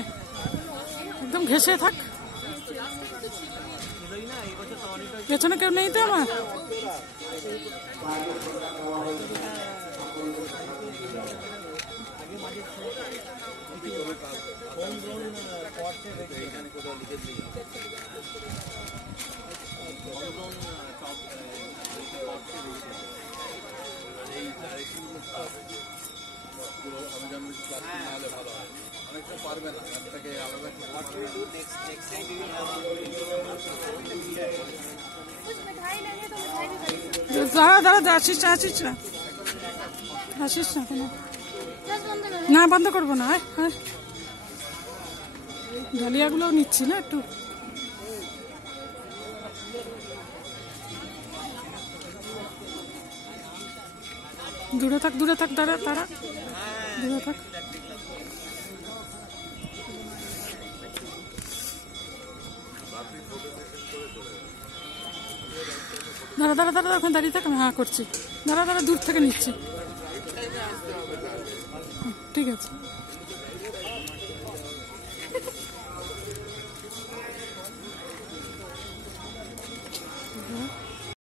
আয় একদম ঘেসে থাক। পেছনে কেউ নেই তো আমার? দাঁড়া আসিস না আসিস না আসিস না কোনো না, বন্ধ করবো না। হ্যাঁ ডালিয়াগুলো নিচ্ছি না একটু। দূরে থাক দূরে থাক, দাঁড়া তারা দূরে থাক। দাঁড়া দাঁড়া দাঁড়া, ওখানে দাঁড়িয়ে থাক, আমি হ্যাঁ করছি। দাঁড়া দাঁড়া, দূর থেকে নিচ্ছি। ঠিক আছে।